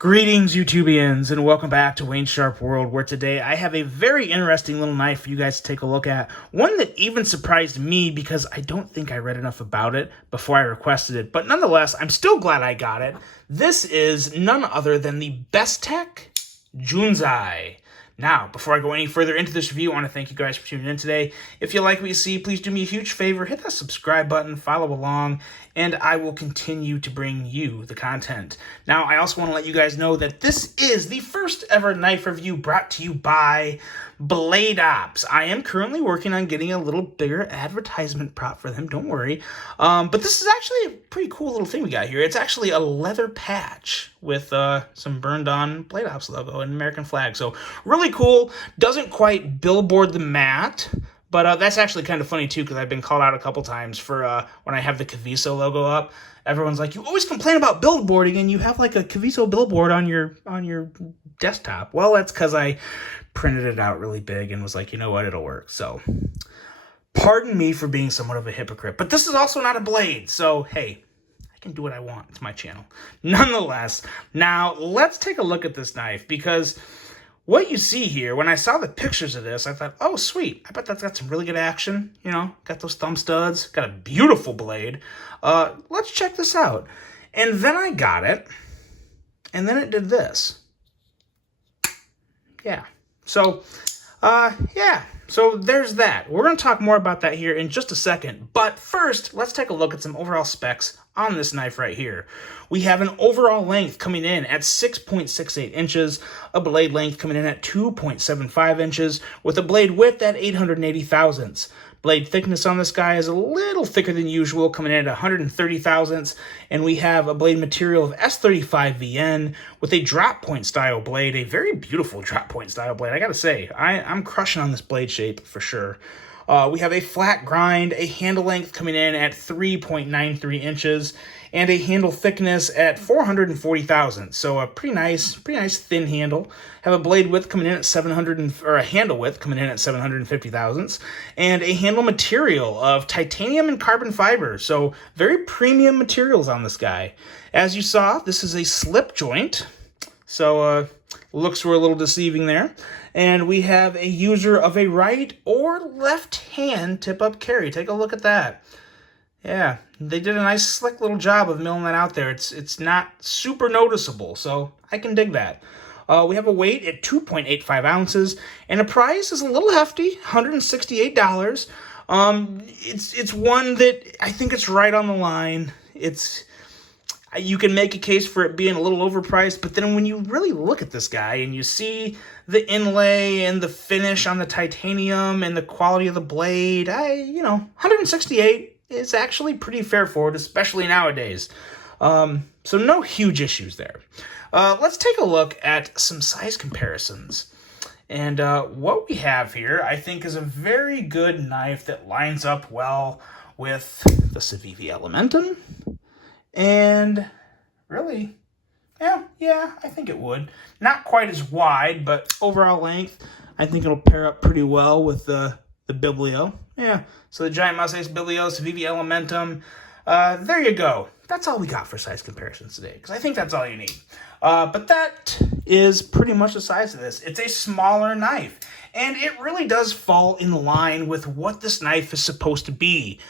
Greetings, YouTubians, and welcome back to Wayne's Sharp World, where today I have a very interesting little knife for you guys to take a look at. One that even surprised me because I don't think I read enough about it before I requested it. But nonetheless, I'm still glad I got it. This is none other than the Bestech Junzi. Now, before I go any further into this review, I want to thank you guys for tuning in today. If you like what you see, please do me a huge favor, hit that subscribe button, follow along, and I will continue to bring you the content. Now, I also want to let you guys know that this is the first ever knife review brought to you by Blade Ops. I am currently working on getting a little bigger advertisement prop for them, don't worry. But this is actually a pretty cool little thing we got here. It's actually a leather patch with some burned on Blade Ops logo and American flag. So really cool. Doesn't quite billboard the mat, but that's actually kind of funny too, because I've been called out a couple times for when I have the Caviso logo up. Everyone's like, you always complain about billboarding and you have like a Caviso billboard on your desktop. Well, that's because I printed it out really big and was like, you know what, it'll work. So pardon me for being somewhat of a hypocrite, but this is also not a blade. So, hey, I can do what I want. It's my channel. Nonetheless, now let's take a look at this knife, because what you see here, when I saw the pictures of this, I thought, oh, sweet. I bet that's got some really good action. You know, got those thumb studs, got a beautiful blade. Let's check this out. And then I got it, and then it did this. Yeah. So, so there's that. We're going to talk more about that here in just a second. But first, let's take a look at some overall specs on this knife right here. We have an overall length coming in at 6.68 inches, a blade length coming in at 2.75 inches, with a blade width at 880 thousandths. Blade thickness on this guy is a little thicker than usual, coming in at 130 thousandths, and we have a blade material of S35VN with a drop point style blade, a very beautiful drop point style blade. I gotta say, I'm crushing on this blade shape for sure. We have a flat grind, a handle length coming in at 3.93 inches, and a handle thickness at 440 thousandths. So a pretty nice thin handle. Have a blade width coming in at a handle width coming in at 750 thousandths, and a handle material of titanium and carbon fiber. So very premium materials on this guy. As you saw, this is a slip joint. So looks were a little deceiving there. And we have a user of a right or left hand tip-up carry. Take a look at that. Yeah, they did a nice slick little job of milling that out there. It's not super noticeable, so I can dig that. We have a weight at 2.85 ounces, and a price is a little hefty, $168. It's one that I think it's right on the line. You can make a case for it being a little overpriced, but then when you really look at this guy and you see the inlay and the finish on the titanium and the quality of the blade, $168 is actually pretty fair for it, especially nowadays. So no huge issues there. Let's take a look at some size comparisons. And what we have here, I think, is a very good knife that lines up well with the Civivi Elementum. And really, yeah, I think it would. Not quite as wide, but overall length, I think it'll pair up pretty well with the Biblio. Yeah, so the Giant Mouse Ace Biblio, Civivi Elementum. There you go. That's all we got for size comparisons today, because I think that's all you need. But that is pretty much the size of this. It's a smaller knife, and it really does fall in line with what this knife is supposed to be.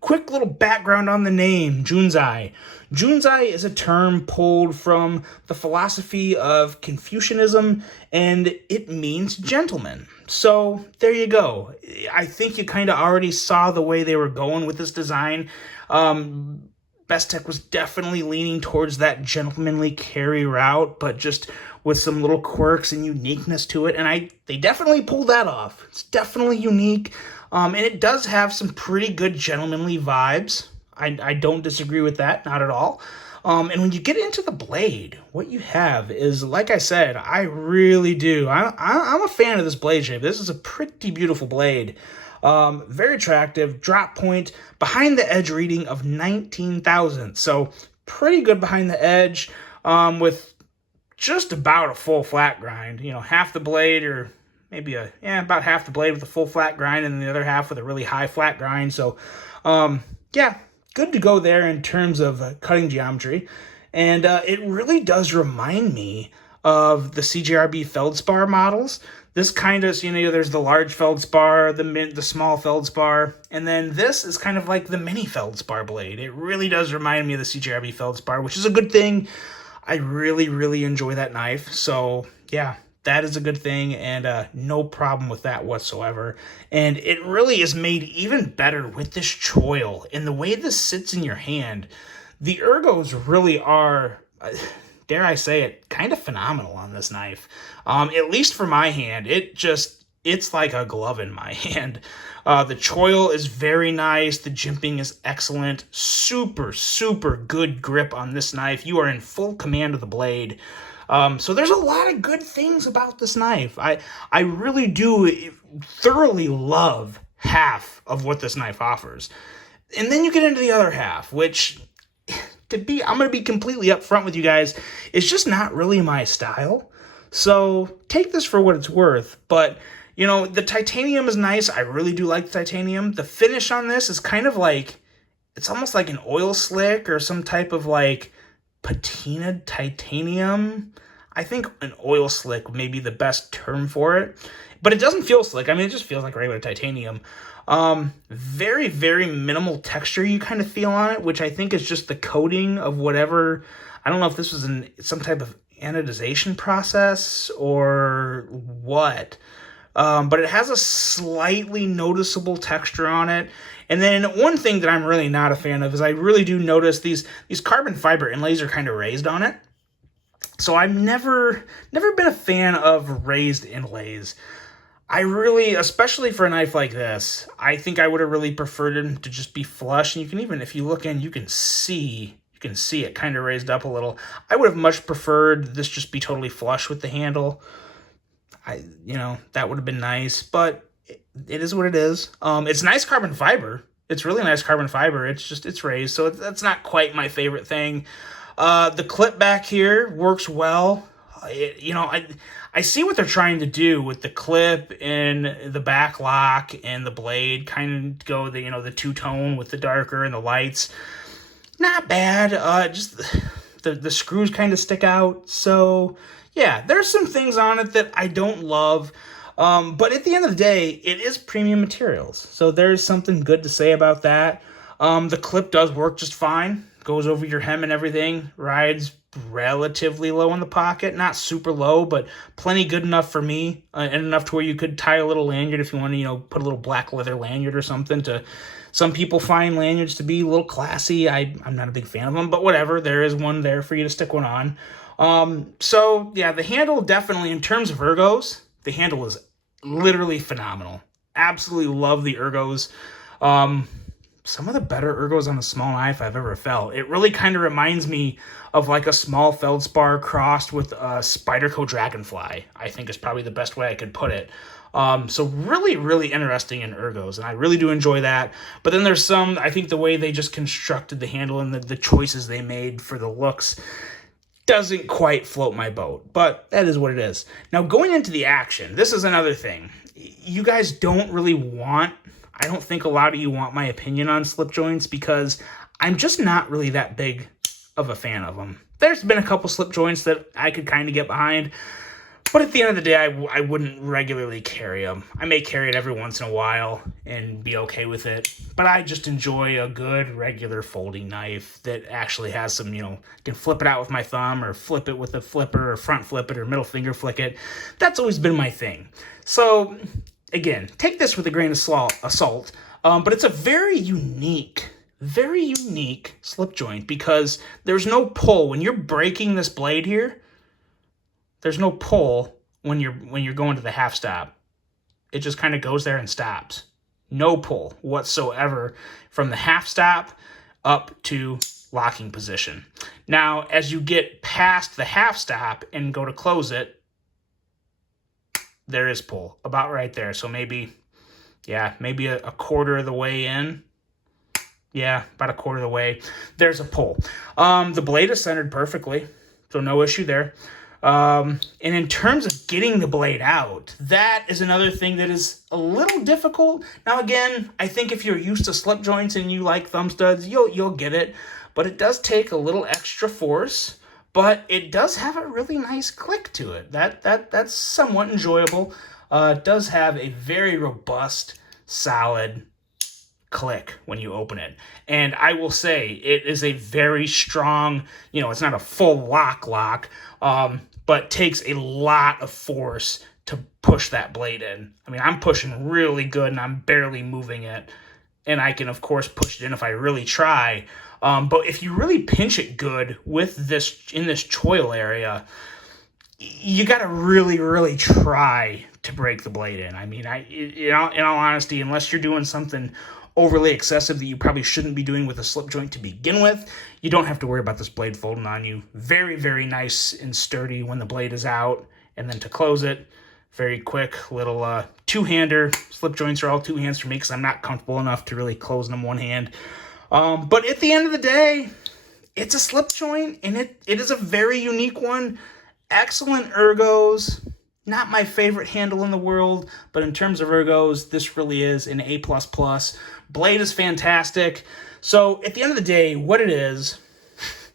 Quick little background on the name, Junzi. Junzi is a term pulled from the philosophy of Confucianism, and it means gentleman. So there you go. I think you kind of already saw the way they were going with this design. Bestech was definitely leaning towards that gentlemanly carry route, but just with some little quirks and uniqueness to it, and they definitely pulled that off. It's definitely unique. And it does have some pretty good gentlemanly vibes. I don't disagree with that, not at all. And when you get into the blade, what you have is, like I said, I really do. I'm a fan of this blade shape. This is a pretty beautiful blade. Very attractive, drop point, behind the edge reading of 19 thousandths. So pretty good behind the edge, with just about a full flat grind. You know, half the blade, or maybe about half the blade with a full flat grind, and the other half with a really high flat grind. So, yeah, good to go there in terms of cutting geometry. And it really does remind me of the CJRB feldspar models. This kind of, there's the large feldspar, the small feldspar, and then this is kind of like the mini feldspar blade. It really does remind me of the CJRB feldspar, which is a good thing. I really, really enjoy that knife. So yeah, that is a good thing, and no problem with that whatsoever. And it really is made even better with this choil. And the way this sits in your hand, the ergos really are, dare I say it, kind of phenomenal on this knife. At least for my hand, it's like a glove in my hand. The choil is very nice. The jimping is excellent. Super, super good grip on this knife. You are in full command of the blade. So there's a lot of good things about this knife. I really do thoroughly love half of what this knife offers. And then you get into the other half, which, I'm going to be completely upfront with you guys, it's just not really my style. So take this for what it's worth. But the titanium is nice. I really do like the titanium. The finish on this is kind of like, it's almost like an oil slick or some type of like patinaed titanium. I think an oil slick may be the best term for it. But it doesn't feel slick. I mean, it just feels like regular titanium. Very, very minimal texture you kind of feel on it, which I think is just the coating of whatever. I don't know if this was some type of anodization process or what. But it has a slightly noticeable texture on it. And then one thing that I'm really not a fan of is I really do notice these carbon fiber inlays are kind of raised on it. So I've never been a fan of raised inlays. I really, especially for a knife like this, I think I would have really preferred them to just be flush. And you can even, if you look in, you can see it kind of raised up a little. I would have much preferred this just be totally flush with the handle. That would have been nice, but it is what it is. It's nice carbon fiber. It's really nice carbon fiber. It's raised, so that's not quite my favorite thing. The clip back here works well. I see what they're trying to do with the clip and the back lock and the blade, kind of go the two-tone with the darker and the lights. Not bad. Just the screws kind of stick out. So yeah, there's some things on it that I don't love. But at the end of the day, it is premium materials. So there's something good to say about that. The clip does work just fine. Goes over your hem and everything. Rides relatively low in the pocket. Not super low, but plenty good enough for me. And enough to where you could tie a little lanyard if you want to, put a little black leather lanyard or something. Some people find lanyards to be a little classy. I'm not a big fan of them, but whatever. There is one there for you to stick one on. So yeah, the handle definitely, in terms of ergos, the handle is literally phenomenal. Absolutely love the ergos. Some of the better ergos on a small knife I've ever felt. It really kind of reminds me of like a small feldspar crossed with a Spyderco Dragonfly, I think is probably the best way I could put it. So really, really interesting in ergos, and I really do enjoy that. But then there's some, I think the way they just constructed the handle and the choices they made for the looks doesn't quite float my boat, but that is what it is. Now, going into the action, this is another thing. You guys don't really want, I don't think a lot of you want my opinion on slip joints because I'm just not really that big of a fan of them. There's been a couple slip joints that I could kind of get behind, but at the end of the day, I wouldn't regularly carry them. I may carry it every once in a while and be okay with it, but I just enjoy a good regular folding knife that actually has some, can flip it out with my thumb or flip it with a flipper or front flip it or middle finger flick it. That's always been my thing. So again, take this with a grain of salt, but it's a very unique slip joint because there's no pull. When you're breaking this blade here, there's no pull when you're going to the half stop. It just kind of goes there and stops. No pull whatsoever from the half stop up to locking position. Now, as you get past the half stop and go to close it, there is pull about right there. So maybe a quarter of the way in. Yeah, about a quarter of the way. There's a pull. The blade is centered perfectly, so no issue there. And in terms of getting the blade out, that is another thing that is a little difficult. Now, again, I think if you're used to slip joints and you like thumb studs, you'll get it. but it does take a little extra force, but it does have a really nice click to it. That's somewhat enjoyable. It does have a very robust, solid click when you open it. And I will say it is a very strong, it's not a full lock, but takes a lot of force to push that blade in. I mean, I'm pushing really good and I'm barely moving it. And I can, of course, push it in if I really try. But if you really pinch it good with this, in this choil area, you got to really, really try to break the blade in. I mean, in all honesty, unless you're doing something overly excessive that you probably shouldn't be doing with a slip joint to begin with, you don't have to worry about this blade folding on you. Very, very nice and sturdy when the blade is out. And then to close it, very quick little two-hander. Slip joints are all two hands for me because I'm not comfortable enough to really close them one hand. But at the end of the day, it's a slip joint, and it is a very unique one. Excellent ergos. Not my favorite handle in the world, but in terms of ergos, this really is an A++. Blade is fantastic. So at the end of the day, what it is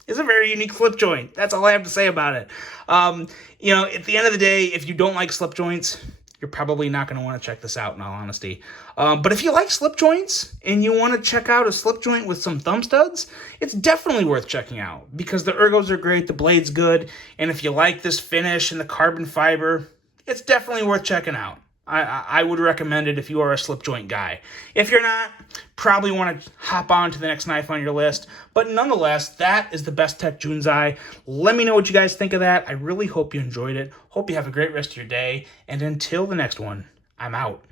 a very unique slip joint. That's all I have to say about it. At the end of the day, if you don't like slip joints, you're probably not going to want to check this out, in all honesty. But if you like slip joints and you want to check out a slip joint with some thumb studs, it's definitely worth checking out because the ergos are great, the blade's good, and if you like this finish and the carbon fiber, it's definitely worth checking out. I would recommend it if you are a slip joint guy. If you're not, probably want to hop on to the next knife on your list. But nonetheless, that is the Bestech Junzi. Let me know what you guys think of that. I really hope you enjoyed it. Hope you have a great rest of your day. And until the next one, I'm out.